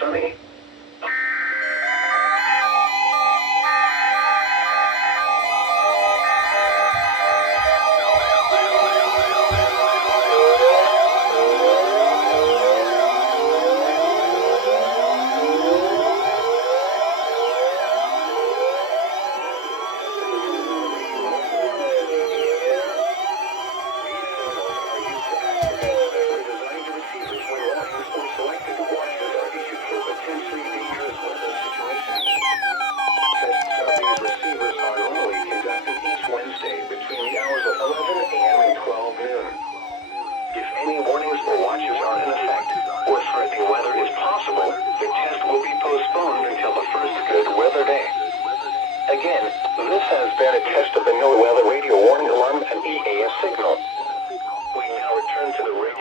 sunny. Wednesday between the hours of 11 a.m. and 12 noon. If any warnings or watches are in effect, or threatening weather is possible, the test will be postponed until the first good weather day. Again, this has been a test of the NOAA weather radio warning alarm and EAS signal. We now return to the radio.